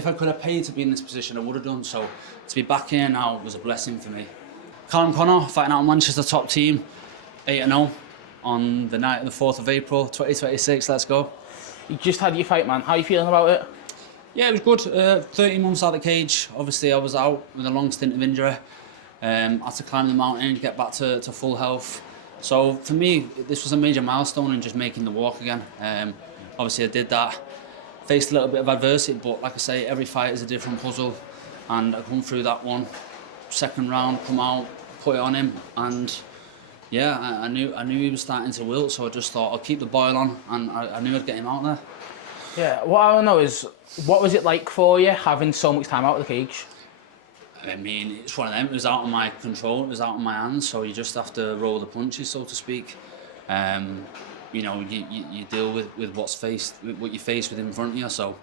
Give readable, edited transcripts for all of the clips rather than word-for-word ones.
If I could have paid to be in this position, I would have done. So to be back here now was a blessing for me. Callum Connor fighting out Manchester top team, 8-0 on the night of the 4th of April 2026. Let's go. You just had your fight, man. How are you feeling about it? Yeah, it was good. 13 months out of the cage. Obviously, I was out with a long stint of injury. Had to climb the mountain, get back to full health. So for me, this was a major milestone in just making the walk again. Obviously, I did that. Faced a little bit of adversity, but like I say, every fight is a different puzzle. And I come through that one, second round, come out, put it on him, and yeah, I knew he was starting to wilt. So I just thought I'll keep the boil on, and I knew I'd get him out there. Yeah, what I want to know is, what was it like for you having so much time out of the cage? I mean, it's one of them. It was out of my control. It was out of my hands. So you just have to roll the punches, so to speak. You know, you deal with what you face with in front of you. So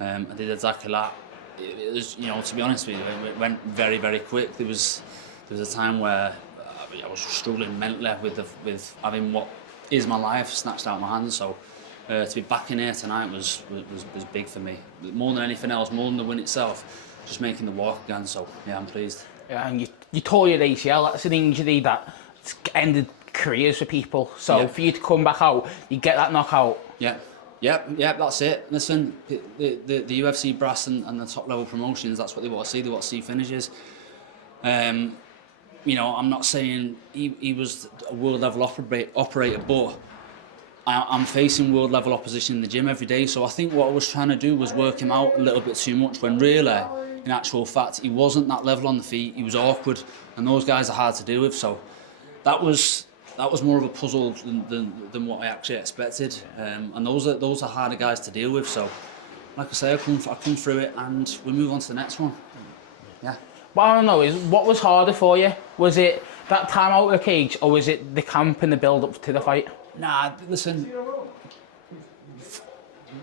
I did exactly that. It was, you know, to be honest with you, it went very, very quick. There was a time where I was struggling mentally with having what is my life snatched out of my hands. So to be back in here tonight was big for me. More than anything else, more than the win itself, just making the walk again. So yeah, I'm pleased. Yeah, and you tore your ACL. That's an injury that ended careers for people. So Yeah. for you to come back out, you get that knockout. Yeah, that's it. Listen, the UFC brass and the top level promotions, that's what they want to see. They want to see finishes. You know, I'm not saying he was a world level operator, but I'm facing world level opposition in the gym every day. So I think what I was trying to do was work him out a little bit too much, when really, in actual fact, he wasn't that level on the feet. He was awkward, and those guys are hard to deal with. So that was more of a puzzle than what I actually expected. And those are harder guys to deal with. So, like I say, I come through it, and we move on to the next one. Yeah. What I want to know is, what was harder for you? Was it that time out of the cage, or was it the camp and the build up to the fight? Nah, listen.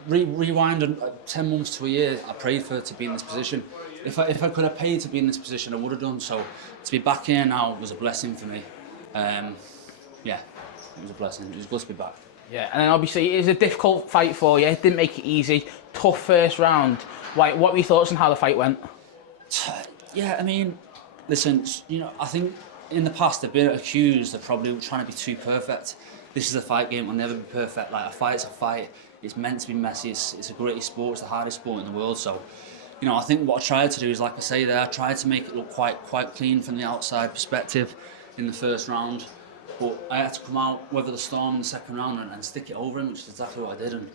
Rewind 10 months to a year. I prayed to be in this position. If I could have paid to be in this position, I would have done. So to be back here now was a blessing for me. Yeah, it was a blessing. It was good to be back. Yeah, and then obviously it was a difficult fight for you. It didn't make it easy. Tough first round. Like, what were your thoughts on how the fight went? Yeah, I mean, listen, you know, I think in the past they've been accused of probably trying to be too perfect. This is a fight game, it'll never be perfect. Like, a fight's a fight. It's meant to be messy. It's a great sport. It's the hardest sport in the world. So, you know, I think what I tried to do is, like I say there, I tried to make it look quite clean from the outside perspective in the first round. But I had to come out, weather the storm in the second round, and stick it over him, which is exactly what I did. And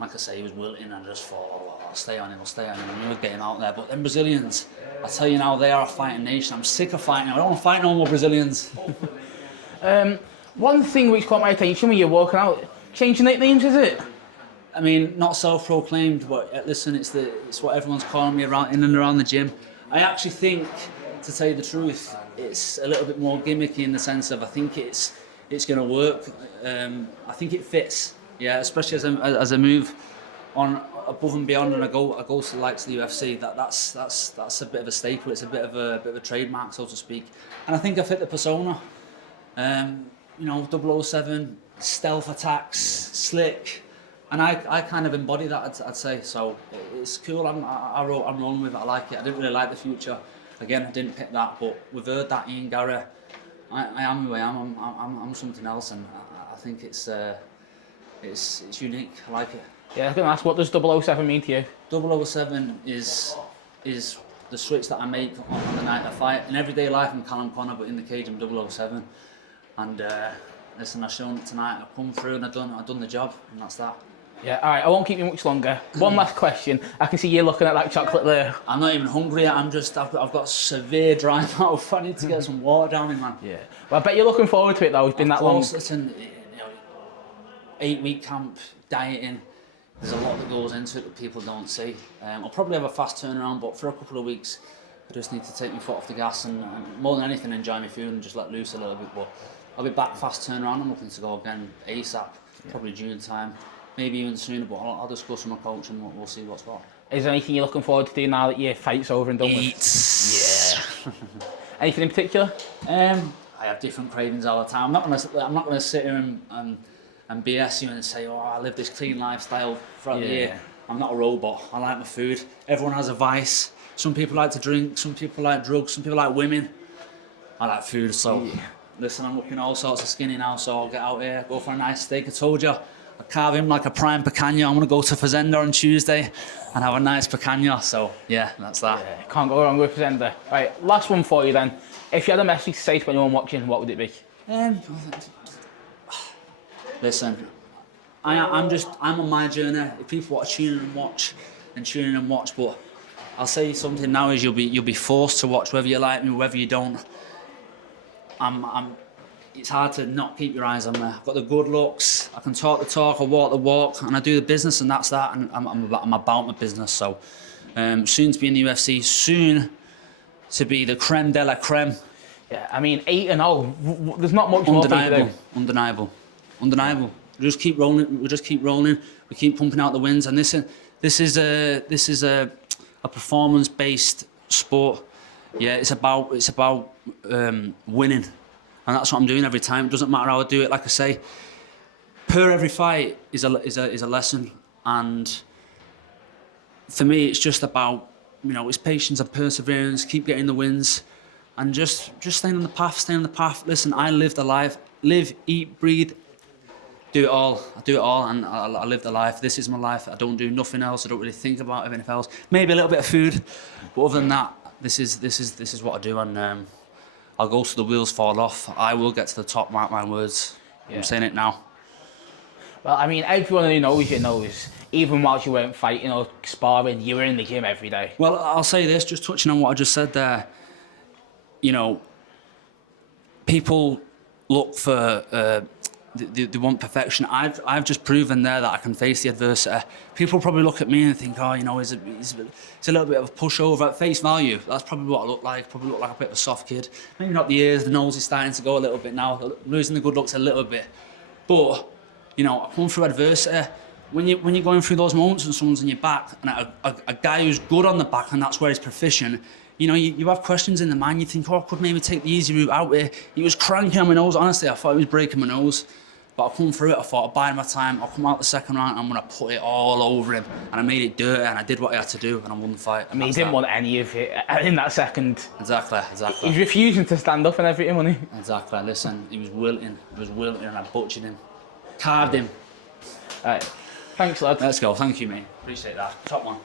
like I say, he was wilting, and I just thought, oh, I'll stay on him. I knew I'd get him out there. But them Brazilians, I tell you now, they are a fighting nation. I'm sick of fighting. I don't want to fight no more Brazilians. One thing which caught my attention when you're walking out, changing nicknames, is it? I mean, not self-proclaimed, but listen, it's what everyone's calling me around in and around the gym. I actually think, to tell you the truth, it's a little bit more gimmicky in the sense of, I think it's going to work. I think it fits, yeah, especially as I move on above and beyond, and I go to the likes of the UFC. That's a bit of a staple. It's a bit of a trademark, so to speak. And I think I fit the persona. You know, 007, stealth attacks, slick. And I kind of embody that, I'd say. So it's cool. I'm rolling with it. I like it. I didn't really like the future. Again, I didn't pick that, but we've heard that, Ian Gary. I am who I am. I'm something else, and I think it's unique. I like it. Yeah, I was going to ask, what does 007 mean to you? 007 is the switch that I make on the night I fight. In everyday life, I'm Callum Connor, but in the cage, I'm 007. And listen, I've shown it tonight. I've come through and I've done the job, and that's that. Yeah, all right, I won't keep you much longer. One last question. I can see you looking at that chocolate there. I'm not even hungry. I've got severe dry mouth. I need to get some water down me, man. Yeah. Well, I bet you're looking forward to it though. It's been that long. Listen, you know, 8-week camp, dieting. There's a lot that goes into it that people don't see. I'll probably have a fast turnaround, but for a couple of weeks, I just need to take my foot off the gas and more than anything, enjoy my food and just let loose a little bit. But I'll be back fast turnaround. I'm looking to go again ASAP, probably June time. Maybe even sooner, but I'll discuss with my coach and we'll see what's what. Is there anything you're looking forward to do now that your fight's over and done with? Yeah. Anything in particular? I have different cravings all the time. I'm not gonna sit here and BS you and say, oh, I live this clean lifestyle throughout the year. I'm not a robot. I like my food. Everyone has a vice. Some people like to drink, some people like drugs, some people like women. I like food, so listen, I'm looking all sorts of skinny now, so I'll get out here, go for a nice steak. I told you, I carve him like a prime picanha. I'm gonna go to Fazenda on Tuesday and have a nice picanha, so yeah, that's that. Yeah, can't go wrong with Fazenda. Right, last one for you then. If you had a message to say to anyone watching, what would it be? Listen, I'm on my journey. If people want to tune in and watch, then tune in and watch, but I'll say something now is you'll be forced to watch whether you like me, whether you don't. It's hard to not keep your eyes on me. I've got the good looks, I can talk the talk, I walk the walk, and I do the business, and that's that, and I'm about my business, so soon to be in the UFC, soon to be the creme de la creme. Yeah, I mean, 8-0, there's not much more for you to do. Undeniable. We just keep rolling, we keep pumping out the wins, and this is a performance-based sport. Yeah, it's about winning, and that's what I'm doing every time. It doesn't matter how I do it. Like I say, per every fight is a lesson, and for me, it's just about it's patience and perseverance. Keep getting the wins, and just staying on the path. Listen, I live the life, live, eat, breathe. Do it all. I do it all, and I live the life. This is my life. I don't do nothing else. I don't really think about anything else. Maybe a little bit of food, but other than that, this is what I do. And I'll go till the wheels fall off. I will get to the top. Mark my words. Yeah. I'm saying it now. Well, I mean, everyone who knows you knows. Even whilst you weren't fighting or sparring, you were in the gym every day. Well, I'll say this, just touching on what I just said there. People look for. They want perfection. I've just proven there that I can face the adversity. People probably look at me and think, he's a little bit of a pushover. At face value, that's probably what I look like. Probably look like a bit of a soft kid. Maybe not the ears, the nose is starting to go a little bit now. Losing the good looks a little bit. But, I come through adversity. When you're going through those moments and someone's on your back, and a guy who's good on the back and that's where he's proficient, you have questions in the mind. You think, I could maybe take the easy route out here. He was cranking on my nose. Honestly, I thought he was breaking my nose. But I come through it, I thought I'll bide my time, I'll come out the second round, I'm going to put it all over him. And I made it dirty, and I did what I had to do, and I won the fight. I mean, he didn't want any of it in that second. Exactly. He was refusing to stand up and everything, wasn't he? Exactly, listen, he was wilting, and I butchered him. Carved him. Right. Thanks, lad. Let's go, thank you, mate. Appreciate that. Top one.